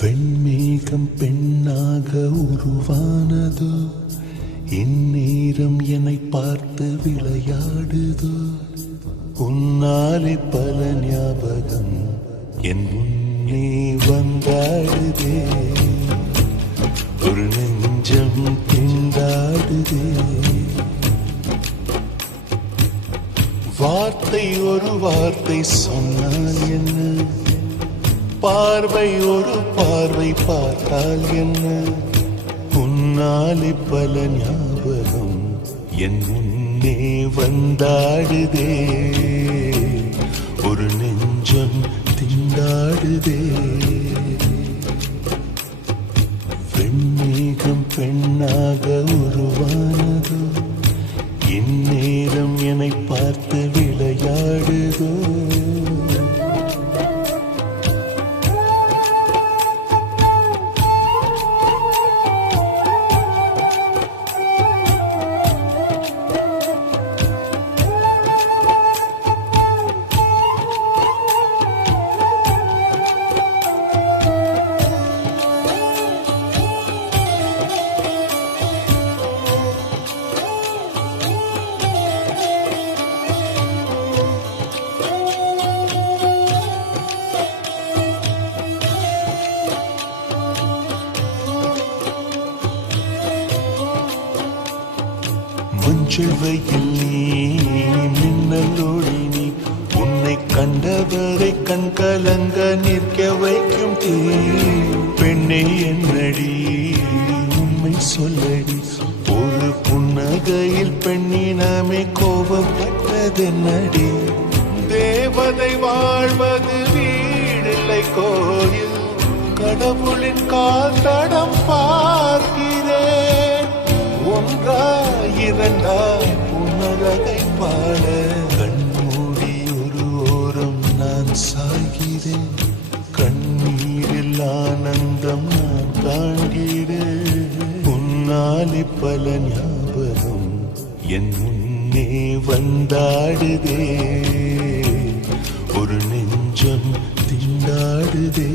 வெண்மேகம் பெண்ணாக உருவானதோ, இந்நேரம் என்னை பார்த்து விளையாடுதோ. உன்னாலே பல ஞாபகம் என் முன்னே வந்தாடுதே, ஒரு நெஞ்சம் திண்டாடுதே. வார்த்தை ஒரு வார்த்தை சொன்னால் என்ன, பார்வை ஒரு பார்வை பார்த்தால் என்ன. உன்னாலே பல ஞாபகம் என் முன்னே வந்தாடுதே, ஒரு நெஞ்சம் திண்டாடுதே. வெண்மேகம் பெண்ணாக உருவானதோ, இந்நேரம் என்னை பார்த்து விளையாடுதோ. மஞ்சள் வெயில் நீ, மின்னலோடி நீ, உன்னை கண்டவரை கண் கலங்க நிற்க வைக்கும் தீ. பெண்ணே என்னடி உண்மை சொல்லடி, ஒரு புன்னகையில் பெண்ணினமே கோபப்பட்டதென்னடி. தேவதை வாழ்வது வீடில்லை கோயில், கடவுளின் கால் தடம் பார்க்கிறேன். ஒன்றா இரண்டா புன்னகை பாட, கண்மூடி ஒரு ஓரம் நான் சாகிறேன். கண்ணீரில் ஆனந்தம் நான் காண்கிறேன். உன்னாலே பல ஞாபகம் என் முன்னே வந்தாடுதே, ஒரு நெஞ்சம் திண்டாடுதே.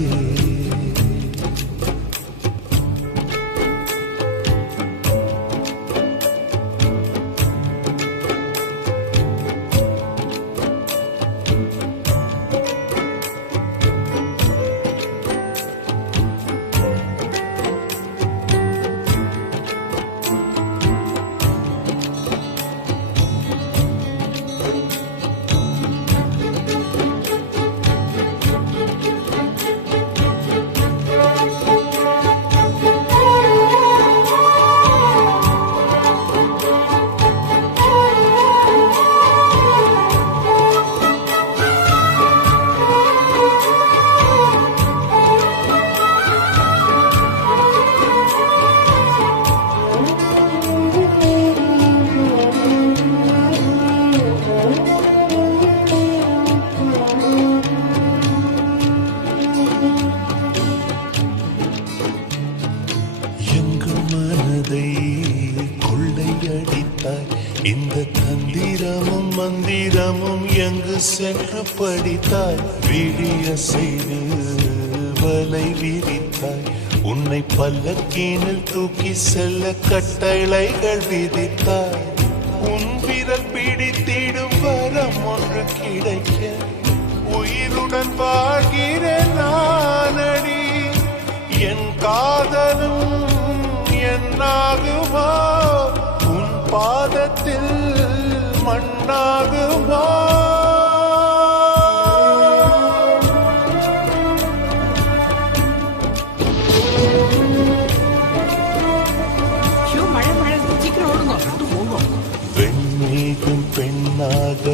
கொள்ளையடித்தாய், இந்த தந்திரமும் மந்திரமும் எங்கு சென்று படித்தாய். விடிய செய்து வலை விரித்தாய், உன்னை பல்லக்கீனில் தூக்கி செல்ல கட்டளைகள் விதித்தாய். உன் விரல் பிடித்திடும் வரம் ஒன்று கிடைக்க, உயிருடன் வாழ்கிறேன் நானடி. என் காதலும் என்னாகுமா, உன் பாதத்தில் மண்ணாகுமா. வெண்மேகம் பெண்ணாக